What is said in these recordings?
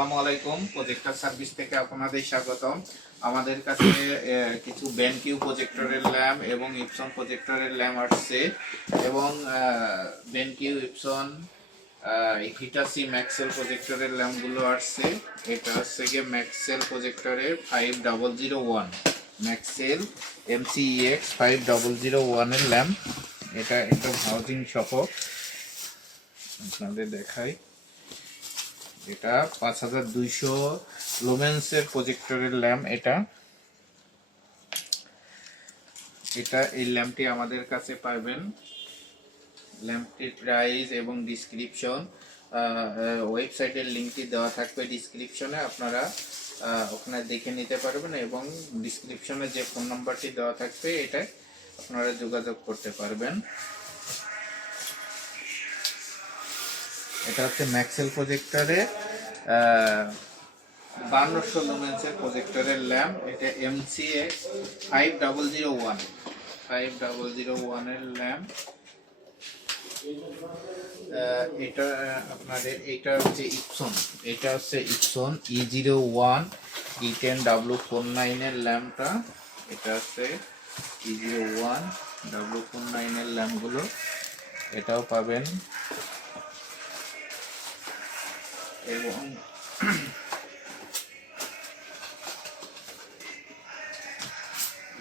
আসসালামু আলাইকুম। Projector service থেকে আপনাদের স্বাগতম। আমাদের কাছে কিছু বেনকিউ প্রজেক্টরের ল্যাম্প এবং ইপসন প্রজেক্টরের ল্যাম্প আসছে এবং বেনকিউ ইপসন হিটাসি ম্যাক্সেল প্রজেক্টরের ল্যাম্পগুলো আসছে। এটা হচ্ছে গিয়ে ম্যাক্সেল প্রজেক্টরের 5001 ম্যাক্সেল MCEX 5001 এর ল্যাম্প। এটা একদম হাউজিং সহ আপনাদের দেখাই। এটা 5200 লুমেন্সের প্রজেক্টরের ল্যাম্প। এই ল্যাম্পটি আমাদের কাছে পাবেন। ল্যাম্পটির প্রাইস এবং ডিসক্রিপশন ওয়েবসাইটের লিঙ্কটি দেওয়া থাকবে ডিসক্রিপশনে, আপনারা ওখানে দেখে নিতে পারবেন এবং ডিসক্রিপশনে যে ফোন নাম্বারটি দেওয়া থাকবে এটা আপনারা যোগাযোগ করতে পারবেন। এটা হচ্ছে ম্যাক্সেল প্রজেক্টরে 5200 লুমেন্সের প্রজেক্টরের ল্যাম্প। এটা MCEX 5001 এর ল্যাম্প। এটা আপনাদের এটা হচ্ছে ইপসন E01 E10W49 এর ল্যাম্পটা। এটা হচ্ছে E01 W49 এর ল্যাম্পগুলো, এটাও পাবেন। এবং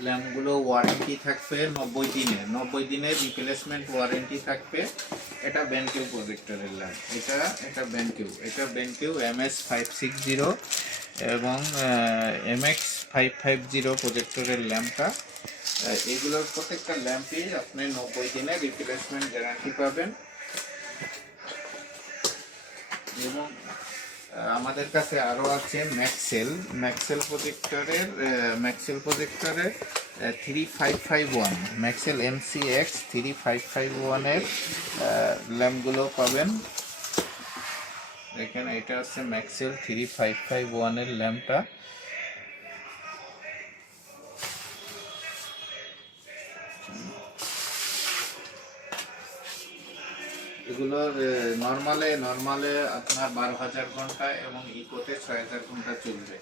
ল্যাম্পগুলো ওয়ারেন্টি থাকবে 90 দিনের রিপ্লেসমেন্ট ওয়ারেন্টি থাকবে। এটা বেনকিউ প্রজেক্টরের ল্যাম্প। এটা বেনকিউ MS560 এবং MX550 প্রজেক্টরের ল্যাম্পটা। এগুলোর প্রত্যেকটা ল্যাম্পই আপনি 90 দিনের রিপ্লেসমেন্ট গ্যারান্টি পাবেন। এবং আমাদের কাছে আরো আছে ম্যাক্সেল প্রজেক্টরের 3551 ম্যাক্সেল MCEX 3551 এর ল্যাম্পগুলো পাবেন। দেখেন এটা হচ্ছে ম্যাক্সেল 3551 এর ল্যাম্পটা। এগুলোর নর্মালে আপনার 12,000 ঘন্টা এবং ইকোতে 6,000 ঘন্টা চলবে।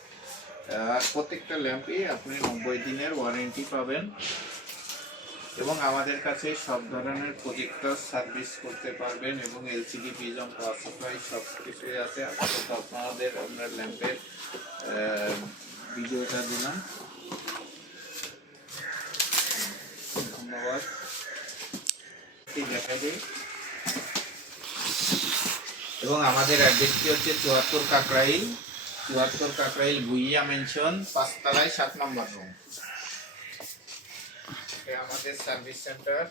আর প্রত্যেকটা ল্যাম্পই আপনি 90 দিনের ওয়ারেন্টি পাবেন। এবং আমাদের কাছে সব ধরনের প্রজেক্টর সার্ভিস করতে পারবেন এবং LCD ভিজন পাওয়ার সাপ্লাই সব কিছুই আছে। আপনাদের আমরা ল্যাম্পের ভিডিওটা দিলাম। ধন্যবাদ। দেখা যায় এবং আমাদের অ্যাড্রেসটি হচ্ছে 74 কাকরাইল ভুইয়া মেনশন 5 তলায় 7 নম্বর রুম। আমাদের সার্ভিস সেন্টার।